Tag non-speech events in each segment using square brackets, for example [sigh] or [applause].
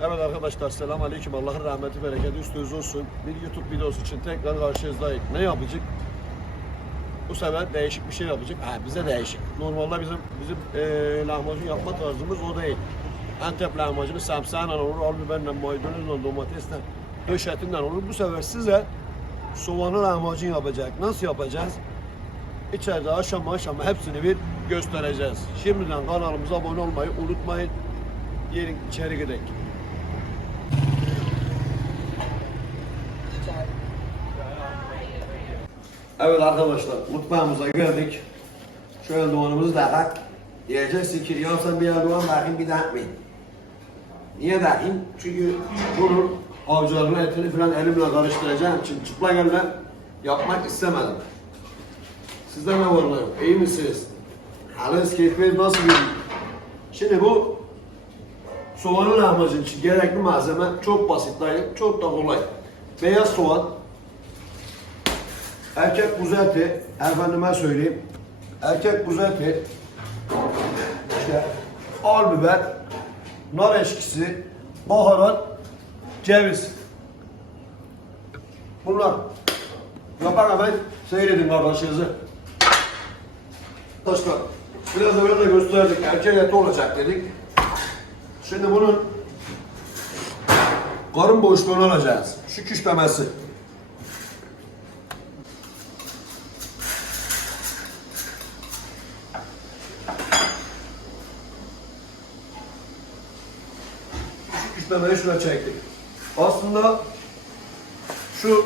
Evet arkadaşlar selam aleyküm. Allah'ın rahmeti bereketi üstünüze olsun. Bir YouTube videosu için tekrar karşınızdayız. Ne yapacak? Bu sefer değişik bir şey yapacak. Ha, bize değişik. Normalde bizim bizim eee lahmacun yapma tarzımız o değil. Antep lahmacunu samsağla olur, al biberle, maydanozla, domatesle, döş etinden olur. Bu sefer size soğanlı lahmacun yapacak. Nasıl yapacağız? İçeride aşama aşama hepsini bir göstereceğiz. Şimdiden kanalımıza abone olmayı unutmayın. Gelin içeri gidelim. Evet arkadaşlar mutfağımıza geldik. Şöyle doğanımızı da. Diyeceksin ki ya sen bir Erdoğan bakayım bir daha etmeyin. Niye bakayım? Çünkü bunun avcılarının etini falan elimle karıştıracağım için çıplak elle yapmak istemedim. Sizde ne var ne? İyi misiniz? Haliniz keyfiniz nasıl gidiyor? Şimdi bu soğanın lahmacun için gerekli malzeme çok basit dayı, çok da kolay. Beyaz soğan, erkek kuzu eti, efendime söyleyeyim, erkek kuzu eti, işte al biber, nar eşkisi, baharat, ceviz. Bunlar. Yapar hemen seyredin kardeşinizi. Arkadaşlar biraz evvel de gösterdik erkek eti olacak dedik. Şimdi bunun karın boşluğunu alacağız. Şu küşlemesi. Şu küşlemeyi şuna çektik. Aslında şu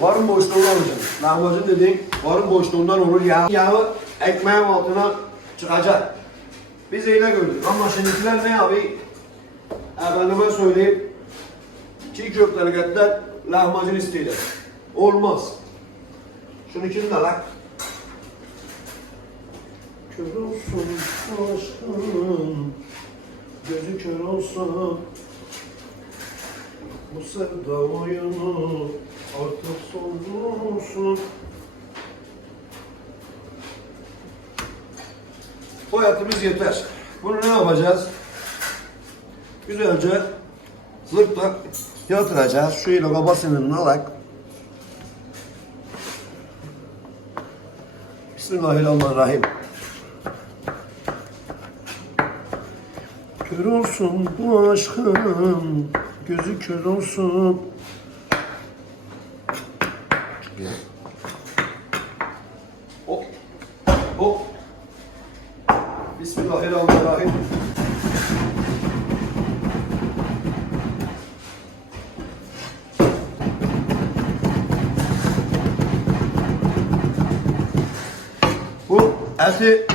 karın boşluğunu alacağız. Lahmacun dediğin karın boşluğundan olur. Yağ, yağı ekmeğin altına çıkacak. Biz öyle gördük ama şimdikiler ne abi? Efendime söyleyeyim. Çiğ köfte hareketler lahmacun istiyorlar. Olmaz. Şunu kim lan? Kör olsun aşkın, gözü kör olsun. Bu sevda oyunu artık son olsun. Bu etimiz yeter. Bunu ne yapacağız? Güzelce zırtla yatıracağız. Kaba sinirini alarak. Bismillahirrahmanirrahim. Kör olsun bu aşkın, gözü kör olsun. Hop, hop. Bismillahirrahmanirrahim. Bu eti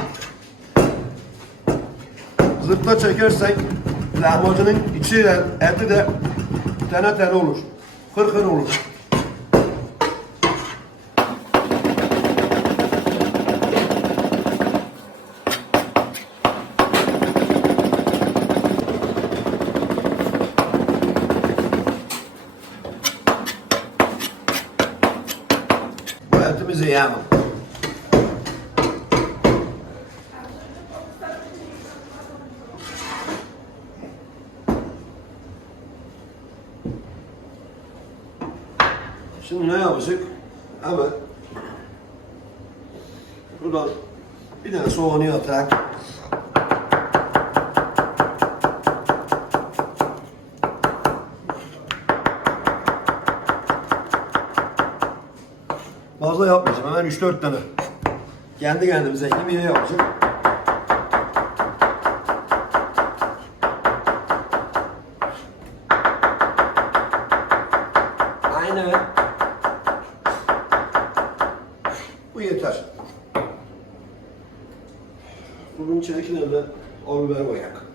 zırtla çekersek lahmacunun içiyle eti de tane tane olur. Hırhır olur. Bu etimizi yiyemem. Ne yapacak? Hemen buradan bir tane soğanı atarak Fazla yapmayacağım. Hemen 3-4 tane. Kendi kendimize yemeği yapacağım. Bu yeter. Bunun içine de al biber.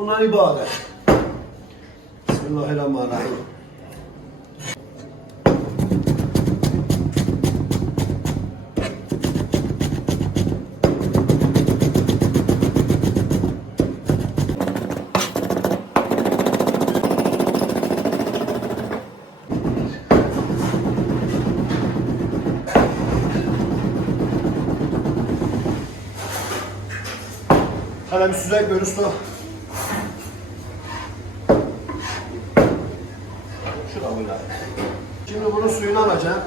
Bundan ibaret. Bismillahirrahmanirrahim. Hele bir süzek ver usta. Şu da böyle. Şimdi bunun suyunu alacağım.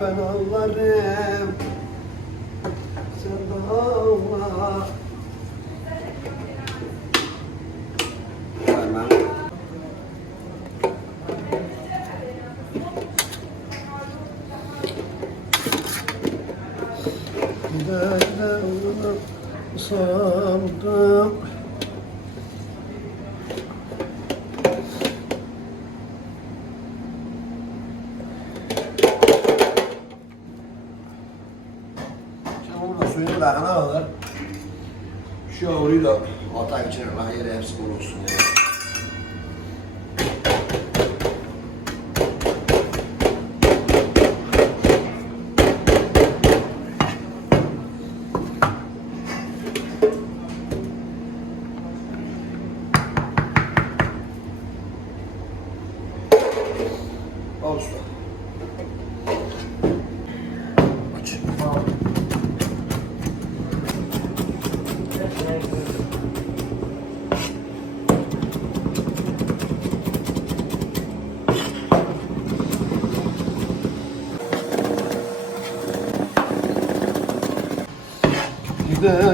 Ben ağlarım. Sen de ağla. Hemen. Giderler sandım. Şimdi burada suyunu da kana kadar şu yavruyu da atayım içine lan yere hepsi bol olsun ya. Al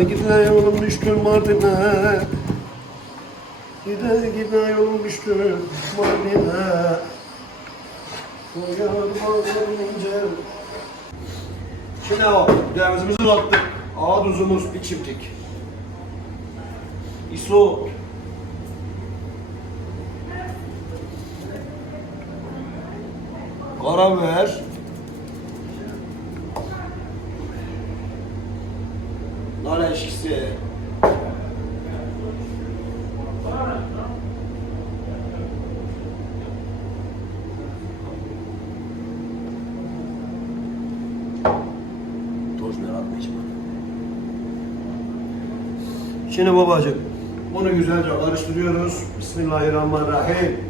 Gide yolum düştüm Mardin'e. Gide gide yolum düştüm Mardin'e. Uyar bağlarım ince. Şimdi o devizimizi attık Ağa tuzumuz bir çiftlik İso Karabiber Biber atmayacağım. Şimdi babacığım bunu güzelce karıştırıyoruz. Bismillahirrahmanirrahim.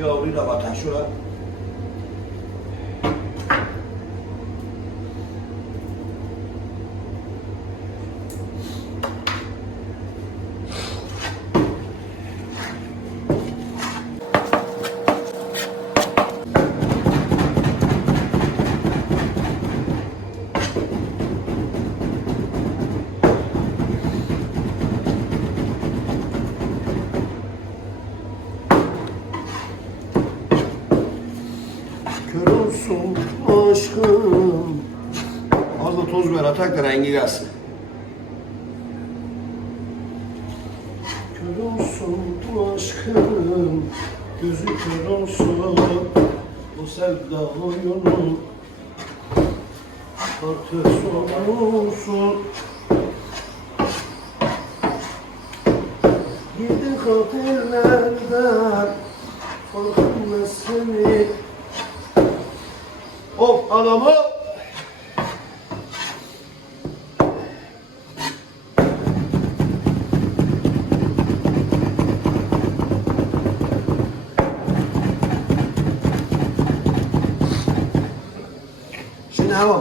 Da batan şura. Kör olsun aşkım. Az rengi gelsin. Kör olsun bu aşkım. Gözü kör olsun. Bu sevda oyunu. Artık son olsun. Gidin katillerden Korkun seni Of adamı Hemen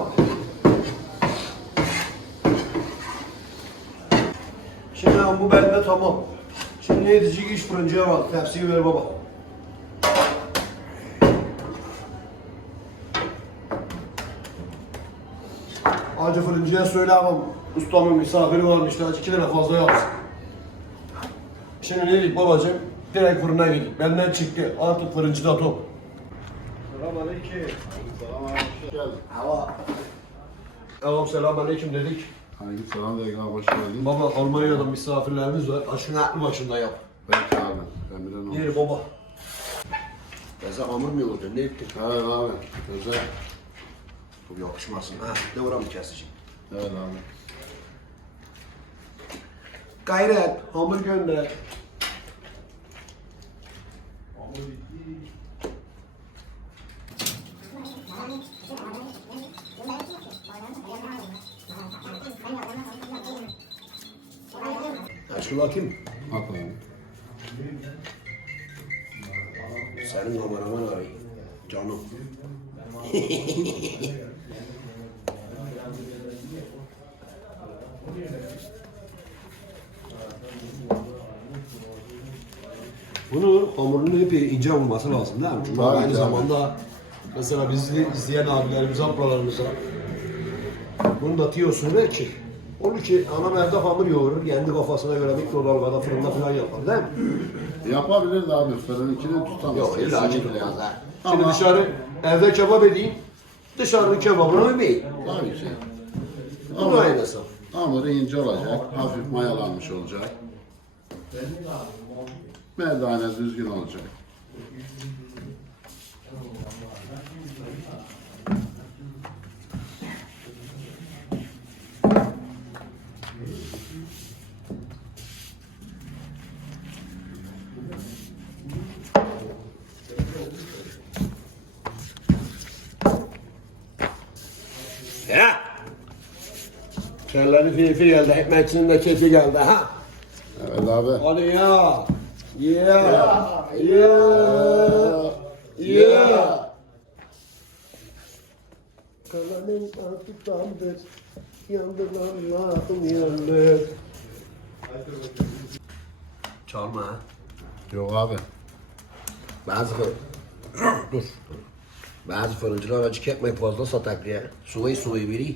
Şimdi bu bende tamam. Şimdi ne edecek iş fırıncıya bak. Tepsiyi ver baba. Acı fırıncıya söyle ama ustamın misafiri varmış. Daha iki tane fazla yapsın. Şimdi ne dedik babacığım? Direkt fırına gittik. Benden çıktı. Artık fırıncıda top. Selamünaleyküm. Hava. Tamam selamünaleyküm dedik. Aleykümselam ve ekran hoş geldin. Baba Almanya'dan misafirlerimiz var. Aşkın aklı başında yap. Belki abi. Emre ne Yeri baba. Beze hamur mu yoğurdun? Ne ettin? Evet abi. Özel. Bu yakışmasın. Ha, ne mı keseceğim? Evet abi. Gayret, hamur gönder. Ha, şunu atayım. At abi. Senin kameraman arayın. Canım. [laughs] Bunu hamurunun hep ince olması lazım değil mi? Çünkü Tabii, aynı tabii. zamanda mesela bizi izleyen abilerimiz, ablalarımıza bunu da tiyosunu ver ki olur ki anam evde hamur yoğurur, kendi kafasına göre mikrodalgada, fırında falan yapar değil mi? Yapabilirdi abi. Fırınınkini tutamaz. Yok illa acı Kesinlikle. tutmaz ha. Şimdi Ama dışarı evde kebap edeyim, dışarının kebabını övmeyeyim. tabii ki. Bu da Ama aynısı. hamuru ince olacak. Hafif mayalanmış olacak. Merdane düzgün olacak. Kellerin fifi geldi, ekmekçinin de keki geldi ha. Evet abi. Hadi ya! Ya! Ya! Ya! Kalemin artık damdır, yandır Allah'ım yandır. Çalma ha. Yok abi. Bazı fır... [coughs] Dur. Bazı fırıncılar acık ekmek fazla satak diye. Suyu suyu biri.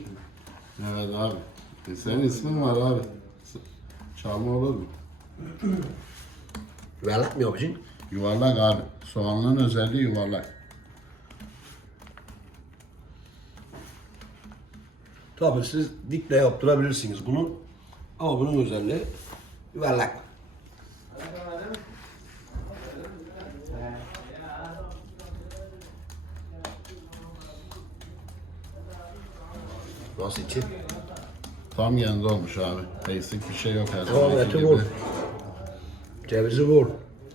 Evet abi. E senin ismin var abi. Çalma olur mu? Yuvarlak mı yapacaksın? Yuvarlak abi. Soğanların özelliği yuvarlak. Tabii siz dikle yaptırabilirsiniz bunu. Ama bunun özelliği yuvarlak. Nasıl için? Tam yanında olmuş abi. Eksik bir şey yok her Tamam zamanki eti bol. Cevizi bol.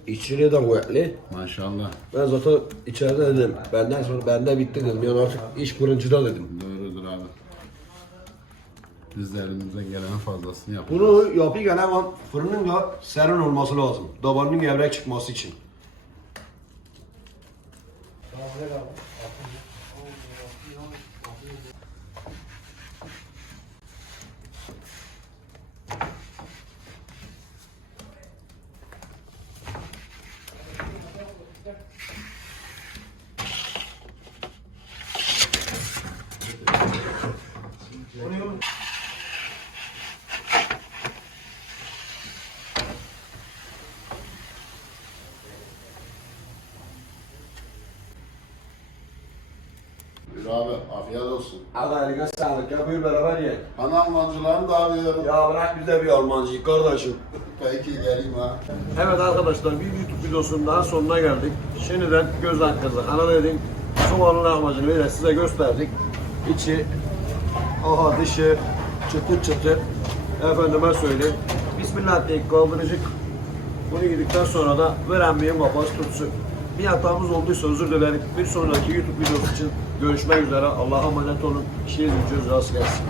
İçleri de kuvvetli. Maşallah. Ben zaten içeride dedim. Benden sonra bende bitti dedim. Yani artık iş fırıncıda dedim. Doğrudur abi. Biz de elimizden gelenin fazlasını yapıyoruz. Bunu yapıyken hemen fırının da serin olması lazım. Dabanının gevrek çıkması için. Buyur abi afiyet olsun. Hadi eline sağlık ya buyur beraber yiyelim. Bana Almancılarını da arıyorum. Ya bırak biz de bir Almancıyı kardeşim. Peki geleyim ha. Evet arkadaşlar bir YouTube videosunun daha sonuna geldik. Şimdiden göz hakkınızda ana dedim. Soğanın lahmacunu böyle size gösterdik. İçi, aha dışı, çıtır çıtır. Efendime söyleyeyim. Bismillah deyip kaldırıcık. Bunu yedikten sonra da verenmeyin kafası tutsun. Bir hatamız olduysa özür dilerim. Bir sonraki YouTube videosu için görüşmek üzere. Allah'a emanet olun. İşiniz gücünüz rast gelsin.